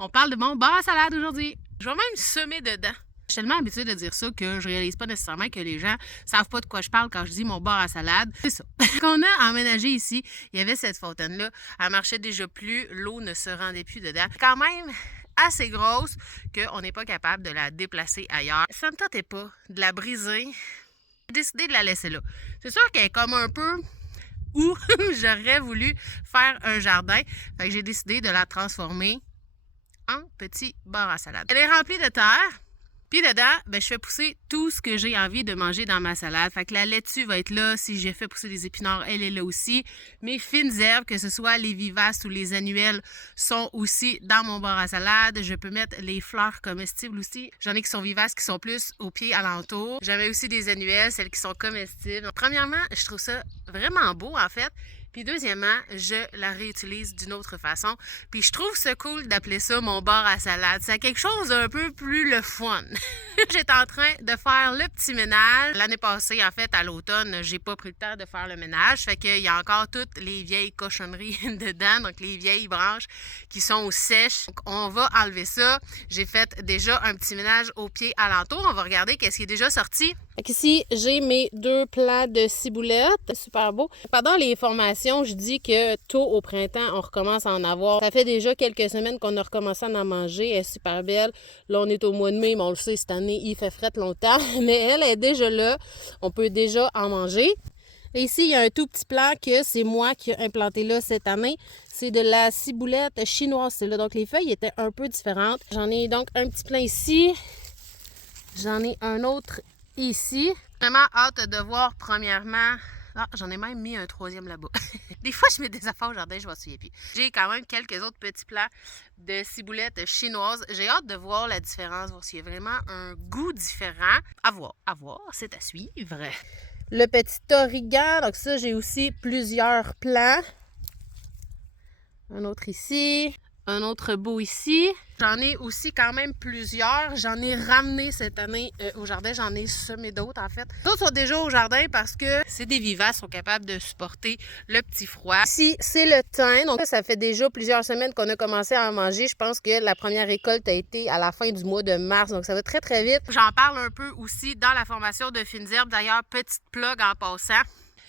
On parle de mon bar à salade aujourd'hui. Je vais même semer dedans. Je suis tellement habituée de dire ça que je réalise pas nécessairement que les gens savent pas de quoi je parle quand je dis mon bar à salade. C'est ça. Quand on a emménagé ici, il y avait cette fontaine-là. Elle marchait déjà plus, l'eau ne se rendait plus dedans. Quand même assez grosse qu'on n'est pas capable de la déplacer ailleurs. Ça me tentait pas de la briser. J'ai décidé de la laisser là. C'est sûr qu'elle est comme un peu où j'aurais voulu faire un jardin. Fait que j'ai décidé de la transformer en petit bar à salade. Elle est remplie de terre. Puis dedans, je fais pousser tout ce que j'ai envie de manger dans ma salade. Fait que la laitue va être là. Si j'ai fait pousser des épinards, elle est là aussi. Mes fines herbes, que ce soit les vivaces ou les annuelles, sont aussi dans mon bar à salade. Je peux mettre les fleurs comestibles aussi. J'en ai qui sont vivaces, qui sont plus aux pieds alentours. J'en mets aussi des annuelles, celles qui sont comestibles. Donc, premièrement, je trouve ça vraiment beau en fait. Puis deuxièmement, je la réutilise d'une autre façon. Puis je trouve ça cool d'appeler ça mon bar à salade. C'est quelque chose d'un peu plus le fun. J'étais en train de faire le petit ménage. L'année passée, en fait, à l'automne, j'ai pas pris le temps de faire le ménage. Fait qu'il y a encore toutes les vieilles cochonneries dedans, donc les vieilles branches qui sont sèches. Donc on va enlever ça. J'ai fait déjà un petit ménage aux pieds alentour. On va regarder qu'est-ce qui est déjà sorti. Ici, j'ai mes 2 plants de ciboulettes. Super beau. Pendant les formations, je dis que tôt au printemps, on recommence à en avoir. Ça fait déjà quelques semaines qu'on a recommencé à en manger. Elle est super belle. Là, on est au mois de mai, mais on le sait, cette année, il fait fret longtemps. Mais elle est déjà là. On peut déjà en manger. Et ici, il y a un tout petit plant que c'est moi qui ai implanté là cette année. C'est de la ciboulette chinoise. C'est là. Donc, les feuilles étaient un peu différentes. J'en ai donc un petit plant ici. J'en ai un autre ici. Vraiment hâte de voir premièrement. Ah, j'en ai même mis un 3e là-bas. Des fois, je mets des affaires au jardin, je m'en souviens plus. J'ai quand même quelques autres petits plants de ciboulette chinoise. J'ai hâte de voir la différence, voir s'il y a vraiment un goût différent. À voir, c'est à suivre. Le petit origan, donc ça, j'ai aussi plusieurs plants. Un autre ici. Un autre beau ici. J'en ai aussi quand même plusieurs. J'en ai ramené cette année au jardin. J'en ai semé d'autres en fait. D'autres sont déjà au jardin parce que c'est des vivaces, sont capables de supporter le petit froid. Ici, c'est le thym. Donc ça fait déjà plusieurs semaines qu'on a commencé à en manger. Je pense que la première récolte a été à la fin du mois de mars. Donc ça va très très vite. J'en parle un peu aussi dans la formation de fines herbes. D'ailleurs, petite plug en passant.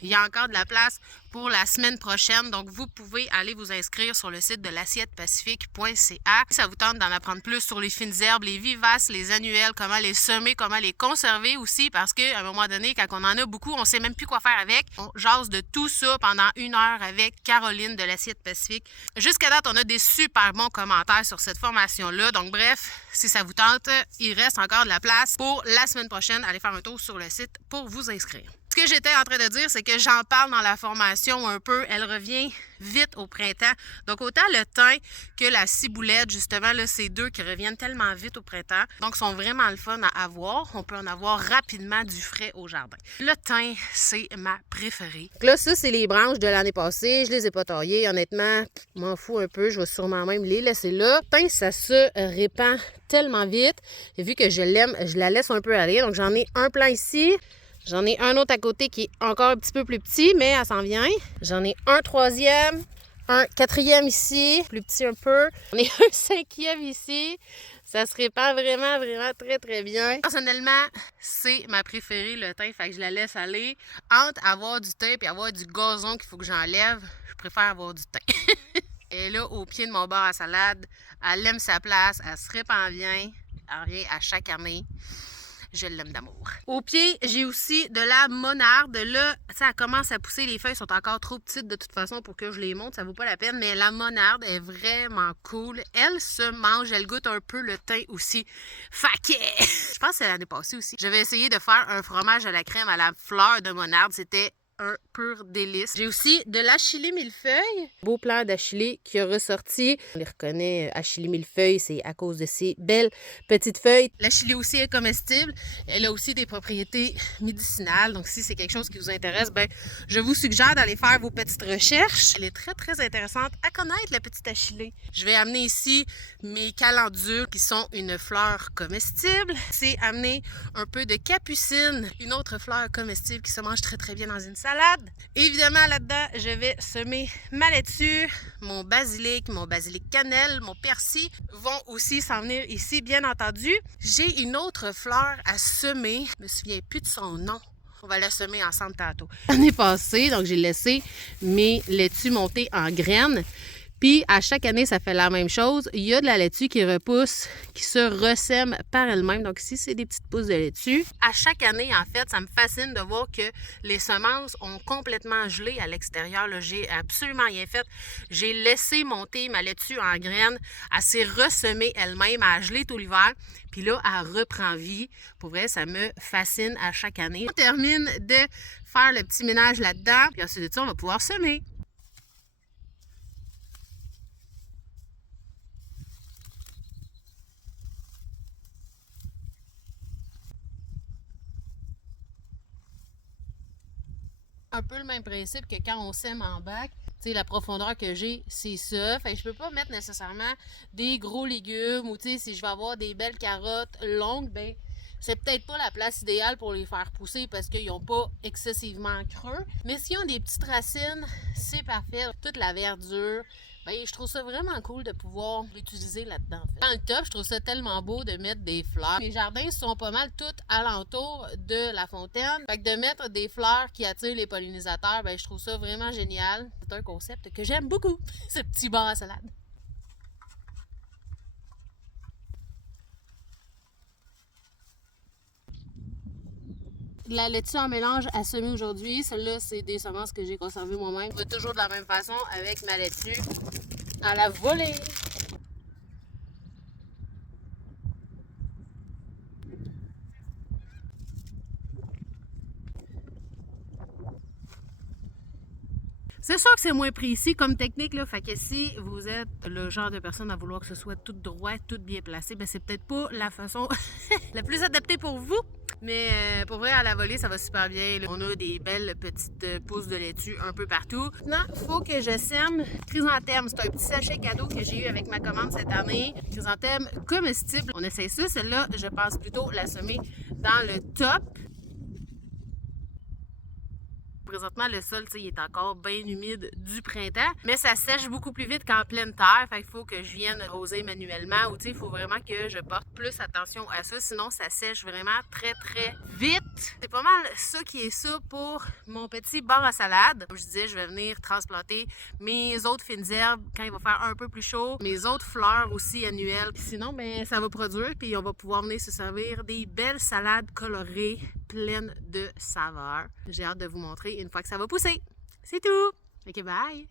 Il y a encore de la place pour la semaine prochaine, donc vous pouvez aller vous inscrire sur le site de l'assiettepacifique.ca. Si ça vous tente d'en apprendre plus sur les fines herbes, les vivaces, les annuelles, comment les semer, comment les conserver aussi, parce qu'à un moment donné, quand on en a beaucoup, on ne sait même plus quoi faire avec. On jase de tout ça pendant 1 heure avec Caroline de l'Assiette Pacifique. Jusqu'à date, on a des super bons commentaires sur cette formation-là, donc bref, si ça vous tente, il reste encore de la place pour la semaine prochaine. Allez faire un tour sur le site pour vous inscrire. Ce que j'étais en train de dire, c'est que j'en parle dans la formation un peu. Elle revient vite au printemps. Donc, autant le thym que la ciboulette, justement, là, c'est 2 qui reviennent tellement vite au printemps. Donc, sont vraiment le fun à avoir. On peut en avoir rapidement du frais au jardin. Le thym, c'est ma préférée. Donc là, ça, c'est les branches de l'année passée. Je les ai pas taillées. Honnêtement, je m'en fous un peu. Je vais sûrement même les laisser là. Le thym, ça se répand tellement vite. Et vu que je l'aime, je la laisse un peu aller. Donc, j'en ai un plant ici. J'en ai un autre à côté qui est encore un petit peu plus petit, mais elle s'en vient. J'en ai un 3e, un 4e ici, plus petit un peu. J'en ai un 5e ici. Ça se répand vraiment, vraiment très, très bien. Personnellement, c'est ma préférée, le thym. Fait que je la laisse aller. Entre avoir du thym et avoir du gazon qu'il faut que j'enlève, je préfère avoir du thym. Elle est là, au pied de mon bar à salade. Elle aime sa place. Elle se répand bien. Elle revient à chaque année. Je l'aime d'amour. Au pied, j'ai aussi de la monarde. Là, ça commence à pousser. Les feuilles sont encore trop petites de toute façon pour que je les monte. Ça vaut pas la peine. Mais la monarde est vraiment cool. Elle se mange. Elle goûte un peu le thym aussi. Faquet! Je pense que c'est l'année passée aussi. Je vais essayer de faire un fromage à la crème à la fleur de monarde. C'était un pur délice. J'ai aussi de l'achillée millefeuille. Beau plant d'achillée qui a ressorti. On les reconnaît, achillée millefeuille, c'est à cause de ses belles petites feuilles. L'achillée aussi est comestible. Elle a aussi des propriétés médicinales. Donc, si c'est quelque chose qui vous intéresse, je vous suggère d'aller faire vos petites recherches. Elle est très, très intéressante à connaître, la petite achillée. Je vais amener ici mes calendules qui sont une fleur comestible. C'est amener un peu de capucine, une autre fleur comestible qui se mange très, très bien dans une salade. salade. Évidemment, là-dedans, je vais semer ma laitue, mon basilic cannelle, mon persil vont aussi s'en venir ici, bien entendu. J'ai une autre fleur à semer, je me souviens plus de son nom. On va la semer ensemble tantôt. L'année passée, donc j'ai laissé mes laitues monter en graines. Puis à chaque année, ça fait la même chose. Il y a de la laitue qui repousse, qui se ressème par elle-même. Donc ici, c'est des petites pousses de laitue. À chaque année, en fait, ça me fascine de voir que les semences ont complètement gelé à l'extérieur. J'ai absolument rien fait. J'ai laissé monter ma laitue en graines. Elle s'est ressemée elle-même, elle a gelé tout l'hiver. Puis là, elle reprend vie. Pour vrai, ça me fascine à chaque année. On termine de faire le petit ménage là-dedans. Puis ensuite de ça, on va pouvoir semer. Un peu le même principe que quand on sème en bac. Tu sais, la profondeur que j'ai, c'est ça. Fait que je peux pas mettre nécessairement des gros légumes ou tu sais, si je vais avoir des belles carottes longues, ben c'est peut-être pas la place idéale pour les faire pousser parce qu'ils n'ont pas excessivement creux. Mais s'ils ont des petites racines, c'est parfait. Toute la verdure, ben, je trouve ça vraiment cool de pouvoir l'utiliser là-dedans. En fait. Dans le top, je trouve ça tellement beau de mettre des fleurs. Les jardins sont pas mal tous alentour de la fontaine. Fait que de mettre des fleurs qui attirent les pollinisateurs, ben, je trouve ça vraiment génial. C'est un concept que j'aime beaucoup, ce petit bar à salade. La laitue en mélange à semer aujourd'hui, celle-là, c'est des semences que j'ai conservées moi-même. Je fais toujours de la même façon avec ma laitue à la volée. C'est sûr que c'est moins précis comme technique, là. Fait que si vous êtes le genre de personne à vouloir que ce soit tout droit, tout bien placé, ben c'est peut-être pas la façon la plus adaptée pour vous. Mais pour vrai, à la volée, ça va super bien. On a des belles petites pousses de laitue un peu partout. Maintenant, il faut que je sème chrysanthème. C'est un petit sachet cadeau que j'ai eu avec ma commande cette année. Chrysanthème comestible. On essaie ça. Celle-là, je pense plutôt la semer dans le top. Présentement, le sol, il est encore bien humide du printemps, mais ça sèche beaucoup plus vite qu'en pleine terre. Fait qu'il faut que je vienne arroser manuellement ou il faut vraiment que je porte plus attention à ça. Sinon, ça sèche vraiment très, très vite. C'est pas mal ça qui est ça pour mon petit bar à salade. Comme je disais, je vais venir transplanter mes autres fines herbes quand il va faire un peu plus chaud. Mes autres fleurs aussi annuelles. Puis sinon, ben, ça va produire puis on va pouvoir venir se servir des belles salades colorées pleines de saveurs. J'ai hâte de vous montrer une fois que ça va pousser. C'est tout! Ok, bye!